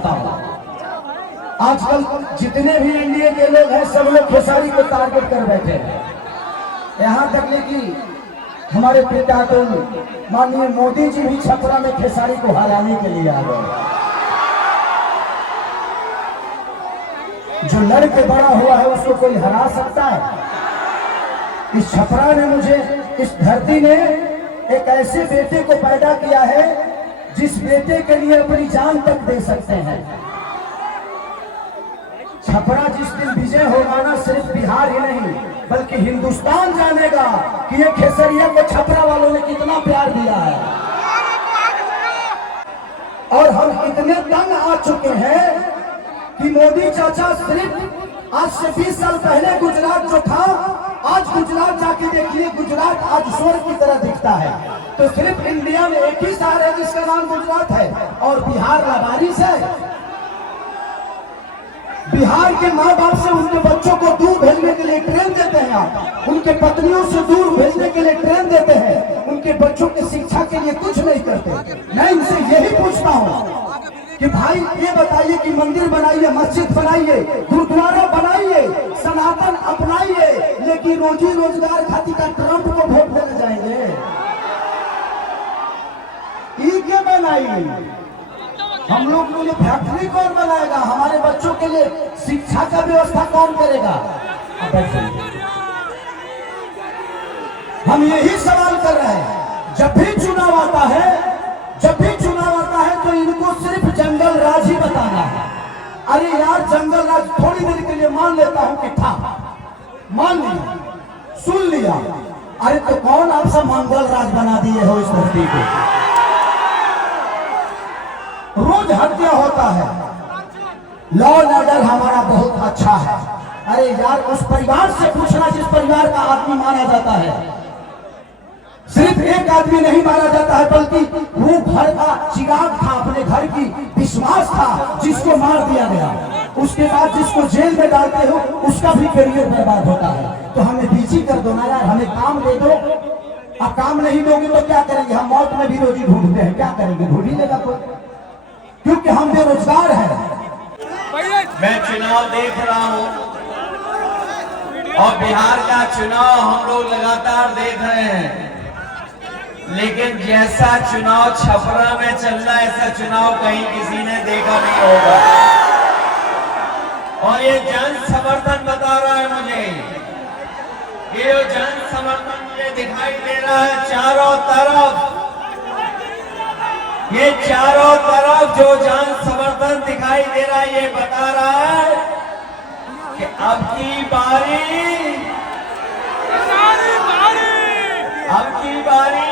चाहता हूँ। आजकल जितने भी एनडीए के लोग हैं सब लोग खेसारी को टारगेट कर बैठे हैं। यहाँ तक कि हमारे पिता तो माननीय मोदी जी भी छपरा में खेसारी को हराने के लिए आ गए। जो लड़के बड़ा हुआ है उसको कोई हरा सकता है? इस छपरा ने मुझे, इस धरती ने एक ऐसे बेटे को पैदा किया है जिस बेटे के लिए अपनी जान तक दे सकते हैं। छपरा जिस दिन विजय होगा ना, सिर्फ बिहार ही नहीं बल्कि हिंदुस्तान जानेगा कि ये खेसरिया को छपरा वालों ने कितना प्यार दिया है। और हम इतने तंग आ चुके हैं कि मोदी चाचा सिर्फ आज से 20 साल पहले गुजरात जो था, आज गुजरात जाके देखिए, गुजरात आज स्वर्ग की तरह दिखता है। तो सिर्फ इंडिया में एक ही शहर है जिसका नाम गुजरात है, और बिहार लावारिस है। बिहार के माँ बाप से उनके बच्चों को दूर भेजने के लिए ट्रेन देते हैं आप, उनके पत्नियों से दूर भेजने के लिए ट्रेन देते हैं, उनके बच्चों की शिक्षा के लिए कुछ नहीं करते। मैं इनसे यही पूछता हूँ कि भाई ये बताइए कि मंदिर बनाइए, मस्जिद बनाइए, गुरुद्वारा बनाइए, सनातन अपनाइए, लेकिन रोजी रोजगार खातिर का ट्रंप को वोट देने जाएंगे? ई के बनाइए? हम लोग के लिए फैक्ट्री कौन बनाएगा? हमारे बच्चों के लिए शिक्षा का व्यवस्था कौन करेगा? हम यही सवाल कर रहे हैं। जब भी चुनाव आता है, तो इनको सिर्फ जंगल राज ही बताना है। अरे यार, जंगल राज थोड़ी देर के लिए मान लेता हूं कि था, मान लिया, सुन लिया। अरे तो कौन आपसे मंगल राज बना दिए हो इस धरती को? रोज हत्या होता है। लॉ एंड ऑर्डर हमारा बहुत अच्छा है। अरे यार, उस परिवार से पूछना जिस परिवार का आदमी माना जाता है। सिर्फ एक आदमी नहीं मारा जाता है, बल्कि वो घर का चिराग था, अपने घर की विश्वास था, जिसको मार दिया गया। उसके बाद जिसको जेल में डालते हो उसका भी करियर बर्बाद होता है। तो हमें बिजी कर दो ना यार, हमें काम दे दो। अब काम नहीं दोगे तो क्या करेंगे? हम मौत में भी रोजी ढूंढते हैं, क्या करेंगे? ढूंढ ही लेगा कोई, क्योंकि हम बेरोजगार हैं। मैं चुनाव देख रहा हूं और बिहार का चुनाव हम लोग लगातार देख रहे हैं, लेकिन जैसा चुनाव छपरा में चल रहा है ऐसा चुनाव कहीं किसी ने देखा नहीं होगा। और ये जन समर्थन बता रहा है मुझे, ये जो जन समर्थन मुझे दिखाई दे रहा है चारों तरफ, ये चारों तरफ जो जन समर्थन दिखाई दे रहा है, ये बता रहा है कि अब की बारी, अब की बारी,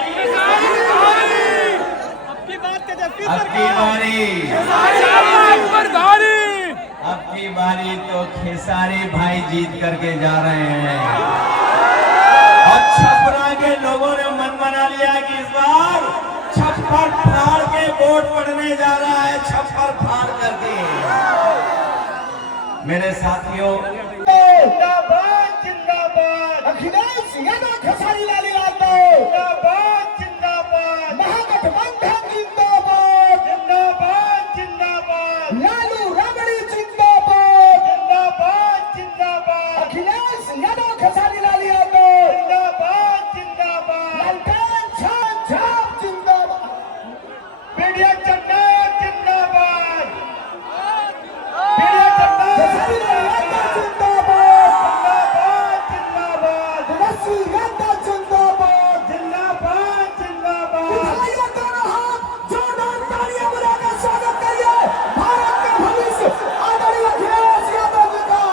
अब की बारी तो खेसारी भाई जीत करके जा रहे हैं। और छपरा के लोगों ने मन बना लिया कि इस बार छप्पर फाड़ के वोट पड़ने जा रहा है, छप्पर फाड़ करके। मेरे साथियों, जिंदाबाद जिंदाबाद, अखिलेश यादव खेसारी लाल यादव जिंदाबाद जिंदाबाद, महागठबंधन जिंदाबाद जिंदाबाद जिंदाबाद, लालू रबड़ी जिंदाबाद जिंदाबाद जिंदाबाद, अखिलेश यादव खेसारी लाल यादव जिंदाबाद जिंदाबाद, लालटेन छाप छाप जिंदाबाद, पीडिया चन्ना जिंदाबाद, पीडिया चन्ना खेसारी लाल यादव जिंदाबाद जिंदाबाद, रस्सी यादव जिंदाबाद जिंदाबाद जिंदाबाद। उठाइए दोनों हाथ, जोरदार तालियां बजाकर स्वागत करिए भारत का भविष्य आदरणीय अखिलेश यादव जी का।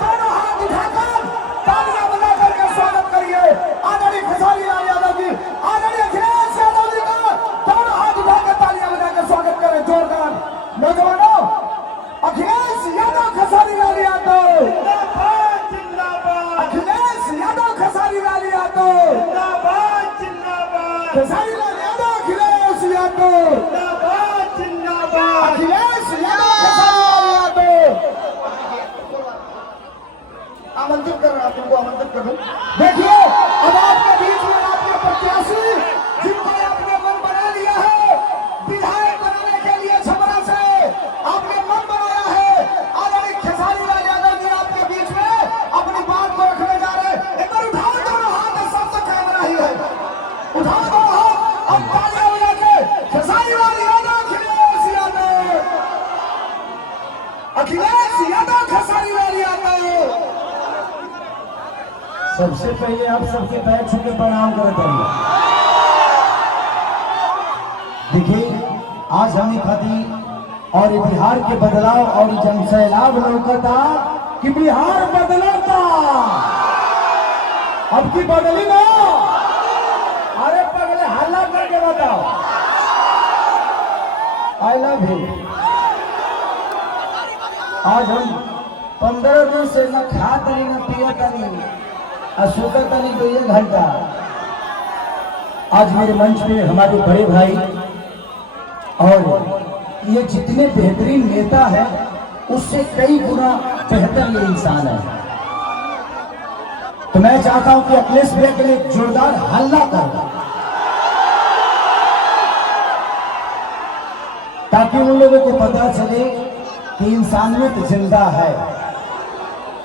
दोनों हाथ उठाकर तालियां बजा करके स्वागत करिए आदरणीय खेसारी लाल यादव जी, आदरणीय अखिलेश यादव जी का। दोनों हाथ उठाकर तालियां बजाकर स्वागत करें जोरदार। नौजवानों, अखिलेश यादव खेसारी लाल यादव जिंदाबाद जिंदाबाद, अखिलेश यादव खेसारी लाल यादव जिंदाबाद जिंदाबाद, खेसारी लाल यादव अखिलेश यादव जिंदाबाद जिंदाबाद, अखिलेश यादव खेसारी लाल यादव। आमंत्रित कर रहा हूं, तुमको आमंत्रित कर दूं। देखिए, अब आपके बीच में आपके प्रत्याशी जिनको आपने मन बना लिया है विधायक बनाने के लिए छपरा से, आपने सबसे पहले आप सबके पैर छू के प्रणाम करते हैं। देखिए आज हमें खाती और बिहार के बदलाव और जन सैलाब लौकता कि बिहार बदलता, अब की बदली ना। अरे पगले हल्ला करके बताओ आई लव यू। आज हम 15 दिन से न खा तनी न पिया तनी और सोता तनी 2 घंटा। आज मेरे मंच पे हमारे बड़े भाई और ये जितने बेहतरीन नेता है उससे कई गुना बेहतर ये इंसान है। तो मैं चाहता हूं कि अखिलेश भैया के लिए जोरदार हल्ला कर, ताकि उन लोगों को पता चले कि इंसानियत जिंदा है।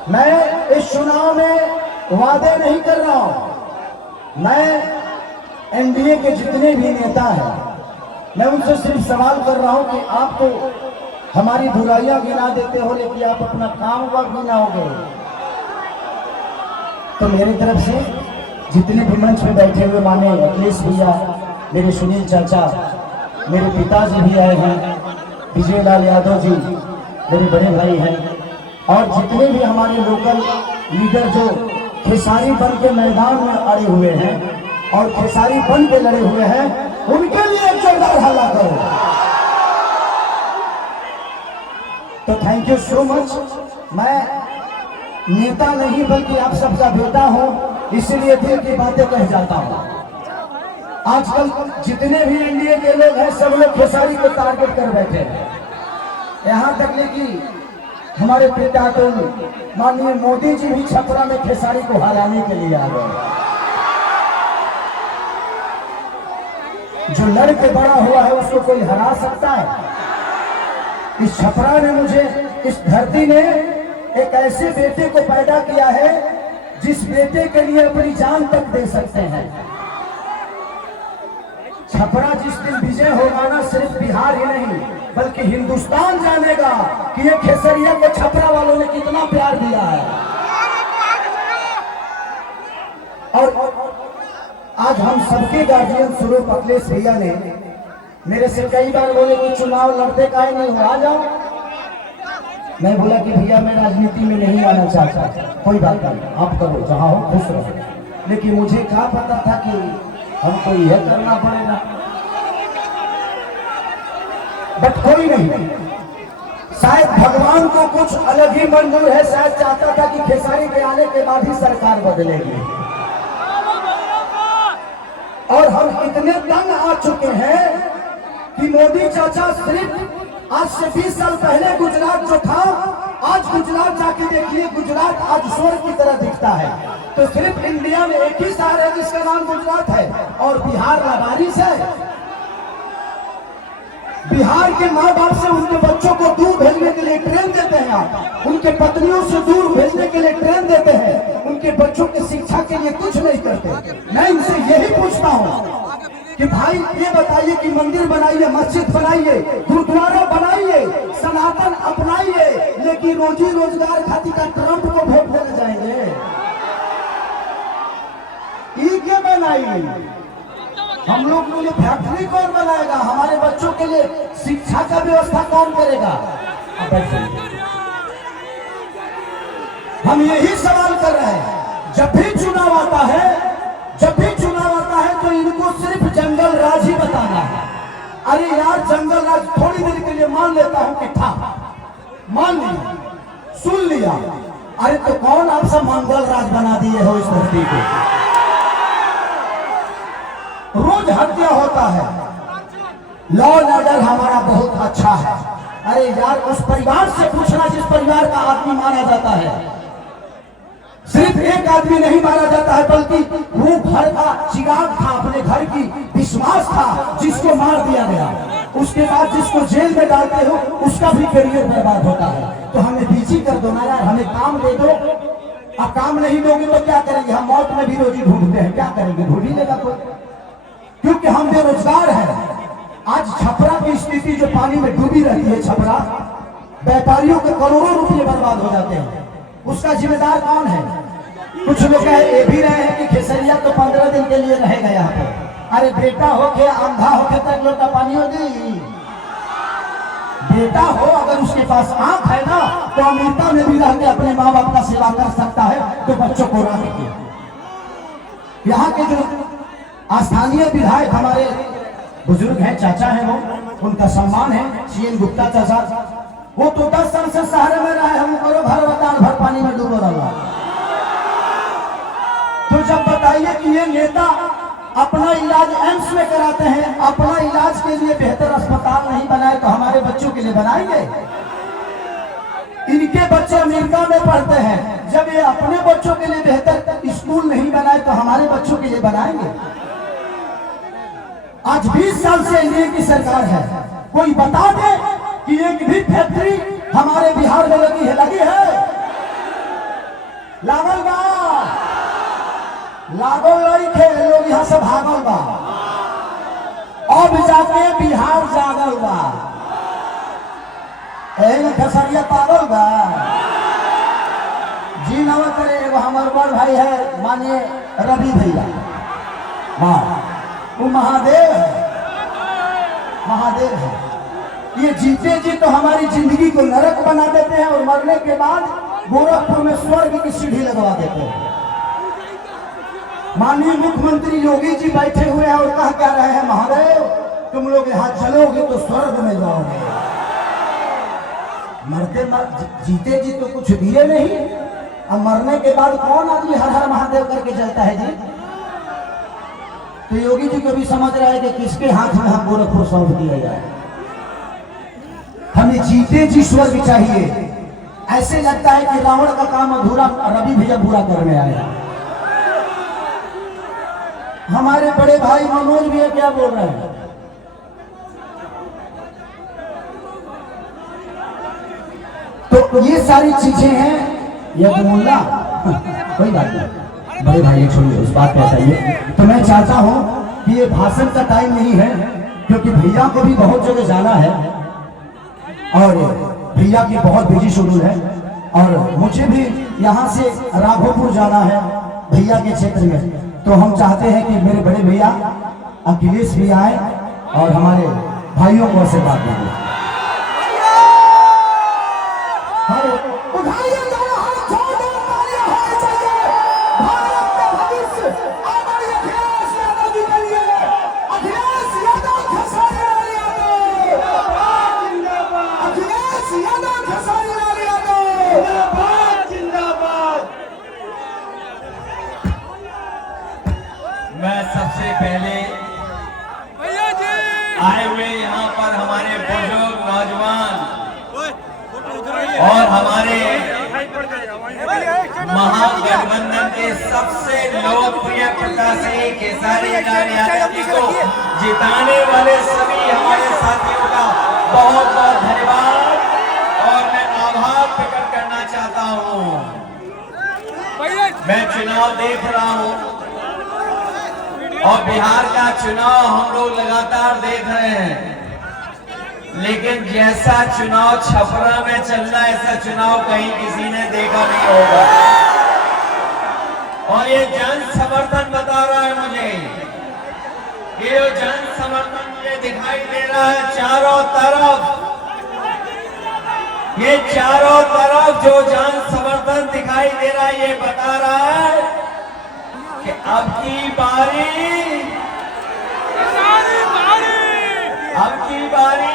मैं इस चुनाव में वादे नहीं कर रहा हूं। मैं एनडीए के जितने भी नेता हैं मैं उनसे सिर्फ सवाल कर रहा हूं कि आप तो हमारी बुराइयां गिना देते हो लेकिन आप अपना काम वक्त गिनाओगे। तो मेरी तरफ से जितने भी मंच में बैठे हुए माने अखिलेश भैया, मेरे सुनील चाचा, मेरे पिताजी भी आए हैं, विजय लाल यादव जी मेरे बड़े भाई हैं, और जितने भी हमारे लोकल लीडर जो खेसारी बन के मैदान में अड़े हुए हैं और खेसारी बन के लड़े हुए हैं, उनके लिए एक जोरदार हल्ला करो। तो थैंक यू सो मच। मैं नेता नहीं बल्कि आप सबका बेटा हूं, इसलिए दिल की बातें कह जाता हूं। आजकल जितने भी एनडीए के लोग हैं सब लोग खेसारी को टारगेट कर बैठे हैं। यहां तक कि हमारे पिता तो माननीय मोदी जी भी छपरा में खेसारी को हराने के लिए आ गए। जो लड़के बड़ा हुआ है उसको कोई हरा सकता है? इस छपरा ने मुझे, इस धरती ने एक ऐसे बेटे को पैदा किया है जिस बेटे के लिए अपनी जान तक दे सकते हैं। छपरा जिस दिन विजय होगा ना, सिर्फ बिहार ही नहीं बल्कि हिंदुस्तान जानेगा कि ये खेसरिया को छपरा वालों ने कितना प्यार दिया है। और आज हम सबके गार्जियन स्वरूप अखिलेश भैया ने मेरे से कई बार बोले कि चुनाव लड़ते काहे नहीं हो, आ जाओ। मैं बोला कि भैया मैं राजनीति में नहीं आना चाहता। कोई बात नहीं, आप करो, जहां हो खुश रहो। लेकिन मुझे क्या पता था कि हमको यह करना पड़ेगा। बट कोई नहीं, शायद भगवान को कुछ अलग ही मंजूर है। शायद चाहता था कि खेसारी के आने के बाद ही सरकार बदलेगी। और हम इतने तंग आ चुके हैं कि मोदी चाचा सिर्फ आज से 20 साल पहले गुजरात जो था, आज गुजरात जाके देखिए, गुजरात आज स्वर्ग की तरह दिखता है। तो सिर्फ इंडिया में एक ही शहर है जिसका नाम गुजरात है, और बिहार लावारिस है। बिहार के माँ बाप से उनके बच्चों को दूर भेजने के लिए ट्रेन देते हैं आप, उनके पत्नियों से दूर भेजने के लिए ट्रेन देते हैं, उनके बच्चों की शिक्षा के लिए कुछ नहीं करते। मैं इनसे यही पूछता हूँ कि भाई ये बताइए कि मंदिर बनाइए, मस्जिद बनाइए, गुरुद्वारा बनाइए, सनातन अपनाइए, लेकिन रोजी रोजगार खातिर का ट्रंप को वोट देने जाएंगे? ये क्या बनाइए? हम लोग के लिए फैक्ट्री कौन बनाएगा? हमारे बच्चों के लिए शिक्षा का व्यवस्था कौन करेगा? हम यही सवाल कर रहे हैं। जब भी चुनाव आता है, जब भी चुनाव आता है तो इनको सिर्फ जंगल राज ही बताना है। अरे यार, जंगल राज थोड़ी देर के लिए मान लेता हूं कि था, मान लिया, सुन लिया। अरे तो कौन आपसे मंगल राज बना दिए हो इस धरती को? रोज हत्या होता है। लॉ एंड ऑर्डर हमारा बहुत अच्छा है। अरे यार, उस परिवार से पूछना जिस परिवार का आदमी माना जाता है। सिर्फ एक आदमी नहीं मारा जाता है, बल्कि वो घर का चिराग था, अपने घर की विश्वास था, जिसको मार दिया गया। उसके बाद जिसको जेल में डालते हो उसका भी करियर बर्बाद होता है। तो हमें बीजी कर दो ना यार, हमें काम दे दो। अब काम नहीं दोगे तो क्या करेंगे? हम मौत में भी रोजी ढूंढते हैं, क्या करेंगे? ढूंढ ही लेगा कोई, क्योंकि हम बेरोजगार हैं। आज छपरा की स्थिति जो पानी में डूबी रहती है, छपरा व्यापारियों के करोड़ों रुपए बर्बाद हो जाते हैं। उसका जिम्मेदार कौन है? कुछ लोग ये भी रहे हैं कि खेसरिया तो 15 दिन के लिए रहेगा यहाँ पे। अरे बेटा होके अंधा होके तो एक लोटा पानी दी। बेटा हो अगर उसके पास आंख है ना तो अमेरिका में भी रह के अपने माँ बाप का सेवा कर सकता है, तो बच्चों को रख के। यहाँ के जो स्थानीय विधायक हमारे बुजुर्ग हैं, चाचा हैं, वो उनका सम्मान है, सीएन गुप्ता चाचा। वो तो 10 साल से शहर में रहे, हम करो घर बतान भर पानी में डूबो रहा। तो जब बताइए कि ये नेता अपना इलाज एम्स में कराते हैं, अपना इलाज के लिए बेहतर अस्पताल नहीं बनाए तो हमारे बच्चों के लिए बनाएंगे? इनके बच्चे अमेरिका में पढ़ते हैं, जब ये अपने बच्चों के लिए बेहतर स्कूल नहीं बनाए तो हमारे बच्चों के लिए बनाएंगे? आज 20 साल से एनडीए की सरकार है, कोई बता दे कि एक भी फैक्ट्री हमारे बिहार में लगी है? लागल बा, लागल नहीं थे लोग यहाँ से भागल बा, अब जाके बिहार जागल बा। खेसरिया पागल बा जी नवा करे। एगो हमारे बड़ भाई है मानिए रवि भैया, वाह वो महादेव है, महादेव है। ये जीते जी तो हमारी जिंदगी को नरक बना देते हैं और मरने के बाद गोरखपुर में स्वर्ग की सीढ़ी लगवा देते हैं। माननीय मुख्यमंत्री योगी जी बैठे हुए हैं और कह क्या रहे हैं, महादेव तुम लोग यहाँ चलोगे तो स्वर्ग में जाओगे। मरते जीते जी तो कुछ दिए नहीं, अब मरने के बाद कौन आदमी हर हर महादेव करके चलता है जी? तो योगी जी को भी समझ रहा है कि किसके हाथ में हम गोरखपुर सौंप दिया जाए। हमें जीते जी स्वर्ग चाहिए। ऐसे लगता है कि रावण का काम अधूरा रवि भैया पूरा करने आया। हमारे बड़े भाई मनोज भैया क्या बोल रहे हैं? तो ये सारी चीजें हैं, ये बोलना कोई बात नहीं, बड़े भाई छोड़िए उस बात पे बताइए। तो मैं चाहता हूं कि ये भाषण का टाइम नहीं है, क्योंकि भैया को भी बहुत जगह जाना है और भैया की बहुत बिजी शेड्यूल है, और मुझे भी यहाँ से राघोपुर जाना है भैया के क्षेत्र में। तो हम चाहते हैं कि मेरे बड़े भैया अखिलेश भी आए और हमारे भाइयों को आशीर्वाद देंगे। मैं सबसे पहले आए हुए यहाँ पर हमारे बुजुर्ग नौजवान और हमारे महागठबंधन के सबसे लोकप्रिय प्रत्याशी खेसारी लाल यादव जी को जिताने वाले सभी हमारे साथियों का बहुत बहुत धन्यवाद और मैं आभार प्रकट करना चाहता हूँ। मैं चुनाव देख रहा हूँ और बिहार का चुनाव हम लोग लगातार देख रहे हैं, लेकिन जैसा चुनाव छपरा में चल रहा है ऐसा चुनाव कहीं किसी ने देखा नहीं होगा। और ये जन समर्थन बता रहा है मुझे, ये जो जन समर्थन मुझे दिखाई दे रहा है चारों तरफ, ये चारों तरफ जो जन समर्थन दिखाई दे रहा है ये बता रहा है कि अब की बारी, अब की बारी,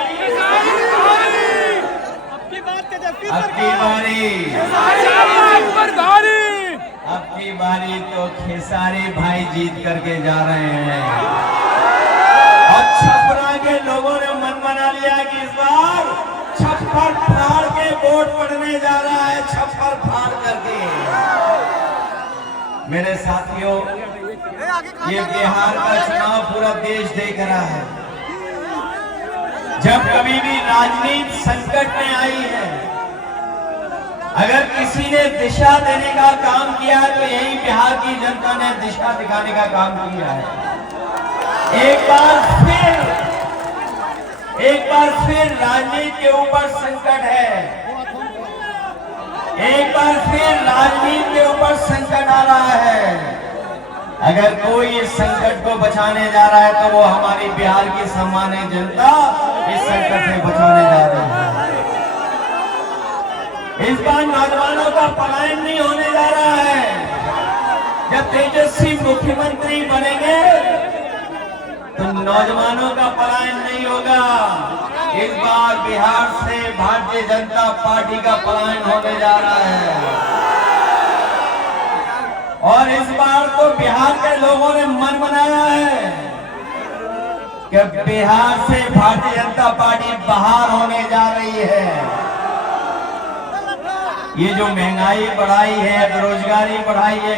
अब की बारी तो खेसारी भाई जीत करके जा रहे हैं। और छपरा के लोगों ने मन बना लिया कि इस बार छप्पर फाड़ के वोट पड़ने जा रहा है, छप्पर फाड़ करके। मेरे साथियों, ये बिहार का चुनाव पूरा देश देख रहा है। जब कभी भी राजनीति संकट में आई है, अगर किसी ने दिशा देने का काम किया है तो यही बिहार की जनता ने दिशा दिखाने का काम किया है। एक बार फिर राजनीति के ऊपर संकट है। एक बार फिर राजनीति के ऊपर संकट आ रहा है। अगर कोई इस संकट को बचाने जा रहा है तो वो हमारी बिहार की सामान्य जनता इस संकट से बचाने जा रही है। इस बार नौजवानों का पलायन नहीं होने जा रहा है। जब तेजस्वी मुख्यमंत्री बनेंगे तो नौजवानों का पलायन नहीं होगा। इस बार बिहार से भारतीय जनता पार्टी का पलायन होने जा रहा है और इस बार तो बिहार के लोगों ने मन बनाया है कि बिहार से भारतीय जनता पार्टी बाहर होने जा रही है। ये जो महंगाई बढ़ाई है, बेरोजगारी बढ़ाई है,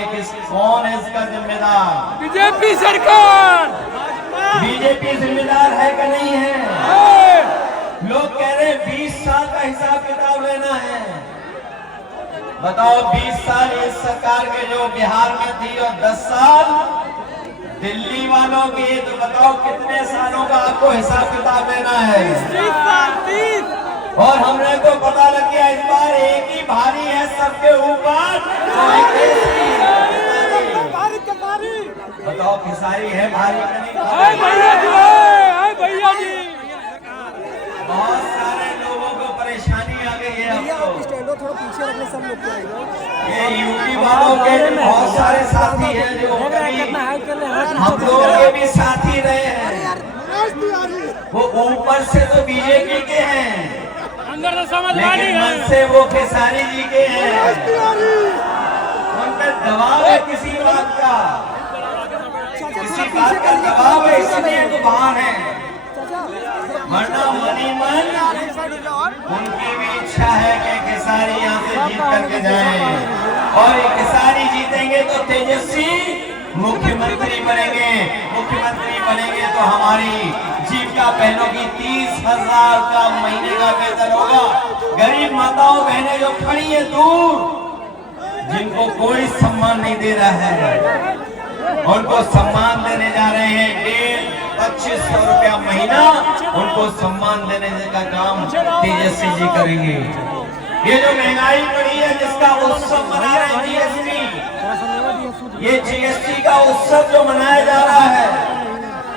कौन है इसका जिम्मेदार? बीजेपी सरकार। बीजेपी जिम्मेदार है कि नहीं है? लोग कह रहे 20 साल का हिसाब किताब लेना है। बताओ 20 साल इस सरकार के जो बिहार में थी और 10 साल दिल्ली वालों की, तो बताओ कितने सालों का आपको हिसाब किताब लेना है? 30 और हमने तो पता लग गया इस बार एक ही भारी है सबके ऊपर, बताओ खेसारी है भारी का नहीं? भैया जी बहुत सारे लोगों को परेशानी आ गई है। थोड़ा पीछे रखने सब लोग क्या है? ये यूपी वालों के बहुत सारे साथी हैं जो हम लोगों के भी साथी रहे हैं। वो ऊपर से तो बीजेपी के हैं अंदर तो समाजवादी लेकिन मन है। से वो खेसारी जी के हैं। उन पे दबाव है किसी बात का, किसी बात का दबाव है, इसलिए तो बाहर है। वरना मनी मन उनकी भी इच्छा है कि खेसारी यहाँ से जीत करके जाए और ये खेसारी जीतेंगे तो तेजस्वी मुख्यमंत्री बनेंगे। मुख्यमंत्री बनेंगे तो हमारी जीविका बहनों की 30,000 का महीने का वेतन होगा। गरीब माताओं बहनें जो खड़ी है दूर, जिनको कोई सम्मान नहीं दे रहा है, उनको सम्मान देने जा रहे हैं। 2500 रुपया महीना उनको सम्मान देने का काम तेजस्वी जी करेंगे। ये जो महंगाई बढ़ी है जिसका उत्सव मना रहे हैं जीएसटी, ये जीएसटी का उत्सव जो मनाया जा रहा है,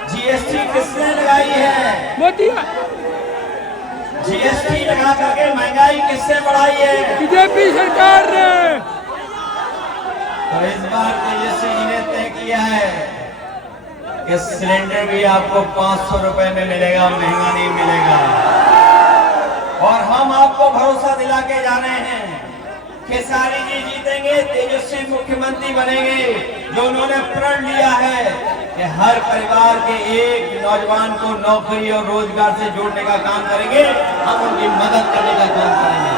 जीएसटी किसने लगाई है? मोदी। जीएसटी लगा करके महंगाई किसने बढ़ाई है? बीजेपी सरकार ने। तो इस बार तेजस्वी जी ने तय किया है कि सिलेंडर भी आपको 500 रुपए में मिलेगा, महंगा नहीं मिलेगा। और हम आपको भरोसा दिला के जा रहे हैं, खेसारी जी जीतेंगे, तेजस्वी मुख्यमंत्री बनेंगे। जो उन्होंने प्रण लिया है कि हर परिवार के एक नौजवान को नौकरी और रोजगार से जोड़ने का काम करेंगे, हम उनकी मदद करने का काम करेंगे।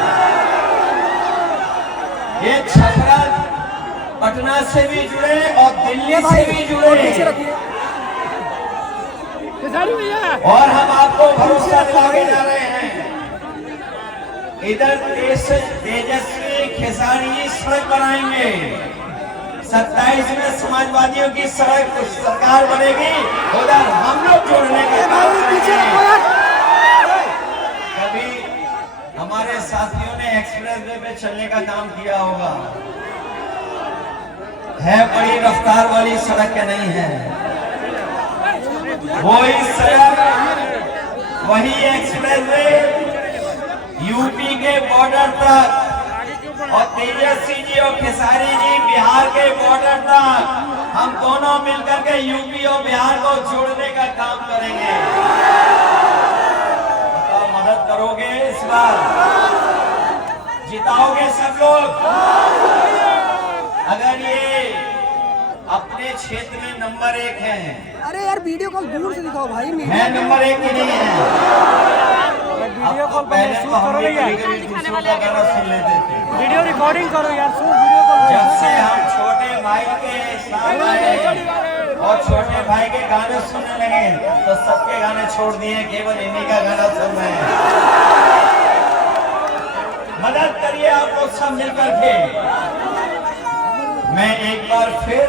ये छपरा पटना से भी जुड़े और दिल्ली से भी जुड़े, और हम आपको भरोसा दिलाने जा रहे हैं। इधर तेजस्वी खेसारी जी सड़क बनाएंगे, 27 में समाजवादियों की सड़क सरकार बनेगी, उधर हम लोग जोड़ने के काम करेंगे। कभी हमारे साथियों ने एक्सप्रेस वे पे चलने का काम किया होगा, है बड़ी रफ्तार वाली सड़क नहीं है, वही सड़क, वही एक्सप्रेस वे यूपी के बॉर्डर तक, और तेजस्वी जी और खेसारी जी बिहार के बॉर्डर तक, हम दोनों मिलकर के यूपी और बिहार को जोड़ने का काम करेंगे। तो मदद करोगे इस बार? जिताओगे सब लोग? अगर ये अपने क्षेत्र में नंबर 1 है। अरे यार वीडियो कॉल दूर से दिखाओ भाई। है नंबर 1 की नहीं है? वीडियो कॉल पहले तो हम दूसरों का गाना सुन लेते थे, वीडियो रिकॉर्डिंग करो यार, वीडियो कॉल। जब से हम छोटे भाई के साथ आए और छोटे भाई के गाने सुनने लगे तो सबके गाने छोड़ दिए, केवल इन्हीं का गाना सुन रहे हैं। मदद करिए आप लोग सब मिलकर के। मैं एक बार फिर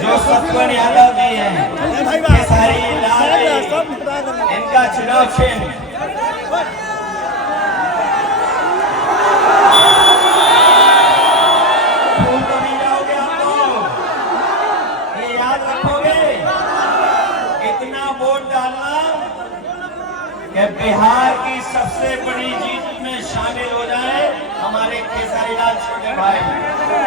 जो सत्वन यादव जी हैं, खेसारी लाल जी, इनका चुनाव चिन्ह कि बिहार की सबसे बड़ी जीत में शामिल हो जाए हमारे खेसारी लाल छोटे भाई।